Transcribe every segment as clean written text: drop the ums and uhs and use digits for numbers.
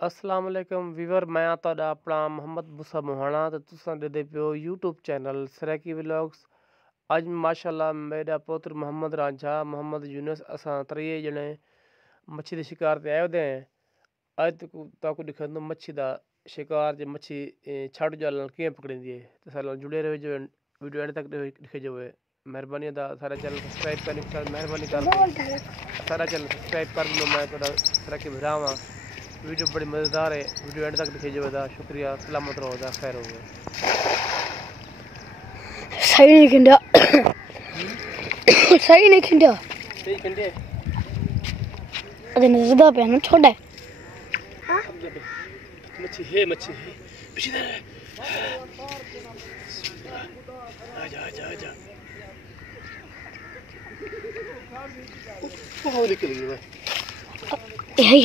अस्सलाम वालेकुम वीवर मैं ਤੁਹਾਡਾ ਆਪਣਾ मोहम्मद मूसा मोहाना तो तुसां दे पियो यूट्यूब चैनल सराइकी व्लॉग्स। आज माशाल्लाह मेरा पुत्र मोहम्मद रांझा मोहम्मद यूनुस असां त्रिए जने मच्छी दे शिकार ते आए होते हैं। आज ताको दिखांदो मच्छी दा शिकार जे मच्छी छड़ जाल किए पकड़ींदी है तो साल जुड़े रहो जो वीडियो एंड तक दिखे जो मेहरबानी दा सारा चैनल सब्सक्राइब करने की मेहरबानी कर सारा चैनल सब्सक्राइब कर लो। मैं थोड़ा सराइकी भरावा वीडियो बड़ी मज़ेदार है, वीडियो एंड तक दिखे जो शुक्रिया। सलामत रहो दा खैर हो गया सही नहीं खिंडा सही नहीं खिंडा सही खिंडे अरे नजदा पे ना छोड़ा हां मच्छी है पीछे दे आजा वो निकल गया हे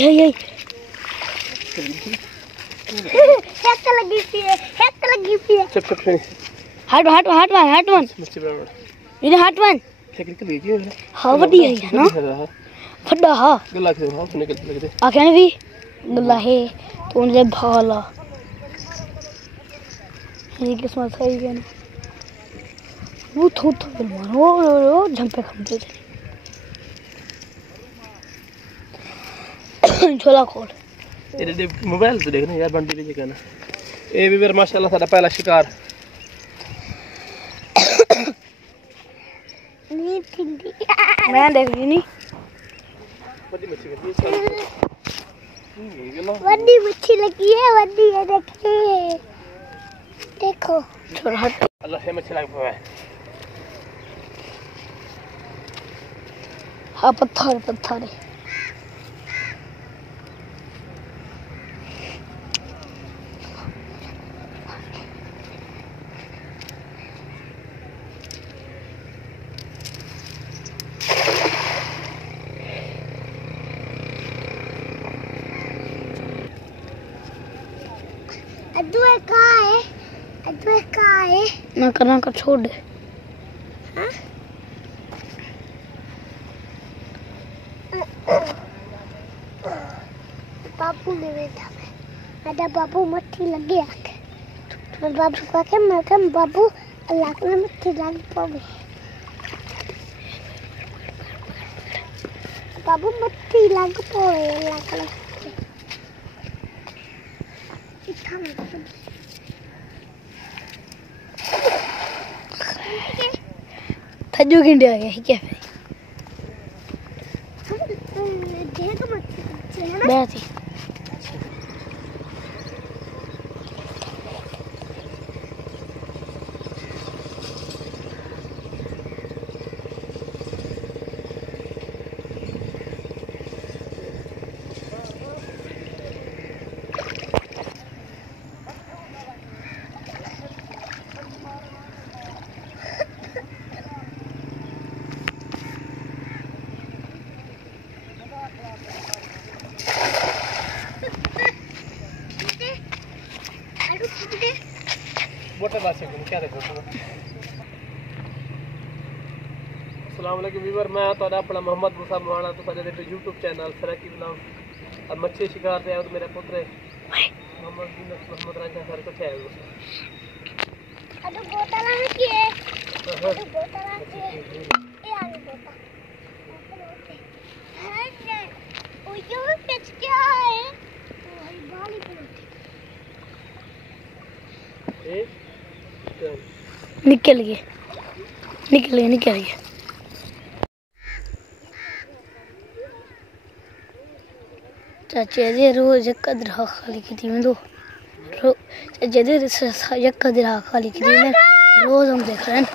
हैक लगी थी चुप हट वन मच्छी बराबर ये हट वन निकल गई हां बढ़िया है ना फड्डा हां गला के हां निकल लगे आखे ना भी गला है तो ले भाला ये किस्मत है क्या ना वो थो मारो जंपे खमते छोला खोल ये मोबाइल तो देखना यार बंटी भी कहना ये भी मेरा माशाल्लाह साडा पहला शिकार मैं देख ली नहीं बड़ी मच्छी लगी है वड्डी है देखो छोड़ हट अल्लाह से मच्छी लग पाए हाँ पत्थर अद्वे का है ना करना का छोड़ दे हाँ? बाबू ने बेटा ada बाबू मच्छी लगी आके तो बाबू को के मैं बाबू अल्लाह ने मच्छी लग पावे बाबू मच्छी लग पावे अल्लाह का थजू गिंडे आ गया क्या भाई देखो मच्छी है ना बैठी बोटे बात है क्या देखो अस्सलाम वालेकुम वीवर मैं ਤੁਹਾਡਾ ਆਪਣਾ मोहम्मद मूसा मोहाना तो साडे दे YouTube चैनल सराइकी व्लॉग अब मच्छी शिकार ते आया तो मेरा पुत्र मोहम्मद रांझा सर को है अरे बोतल है की है अरे बोतल है ये आ गई बोतल है ओ यो पिच क्या है भाई बाली पलटी निकल गए चाचा जी रोज कदर खाली की थी मैं तो चाचा जी कदर खाली की थी मैं रोज हम देख रहे हैं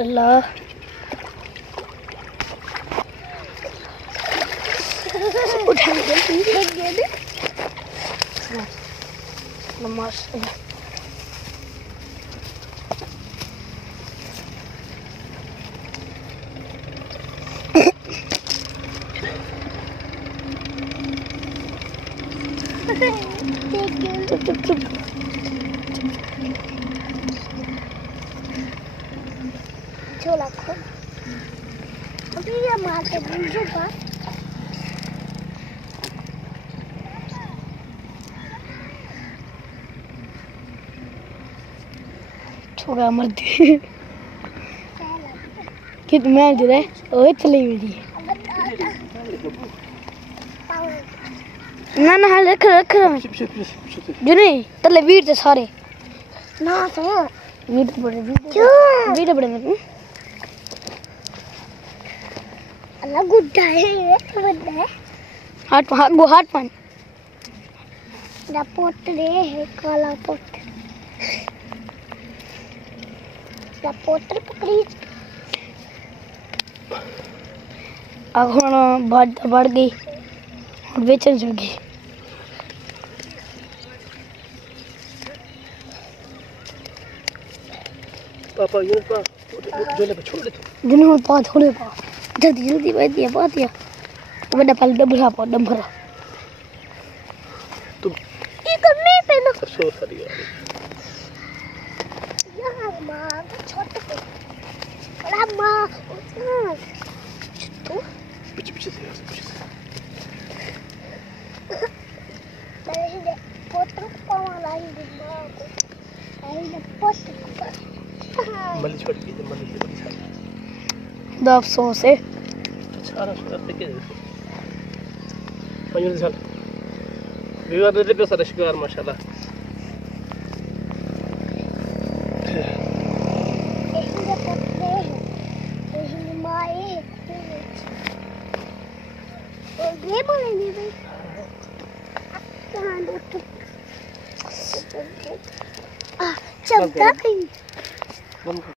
अल्लाह उठा दे नमाज चुप चुप चुप छोला खो अभी ये मार के मुझे बात छोड़ा मरती कित मैं दे रहे ओए चली मेरी ना ना रख रख जुने तले वीर ते सारे ना तो वीर बड़े मेरे अल्लाह गुड्डा है बड़ा है हाथ पान दा पोतरे है काला पोत दा पोतर पकड़ी आखों बढ़ गई और बेचन चल गई पापा ये पा जोले पे छोड़ दे तू जिन्हों पा थोड़े पा जल्दी जल्दी पा दिया बड़ा पल डबरा पा डंभरा तू ये करने पे ना सो सरी यार मां छोटे पे बड़ा मां तू पीछे से मैंने पोत्र पावा लाई दिमाग को मैंने पोत्र मल्ली छोड़ के मल्ली से बड़ी सारी दा अफसोस है सारा करते के पंजों साल विवाद दे पे सारा शिकार माशाल्लाह ये बोलेंगे भाई चलता कहीं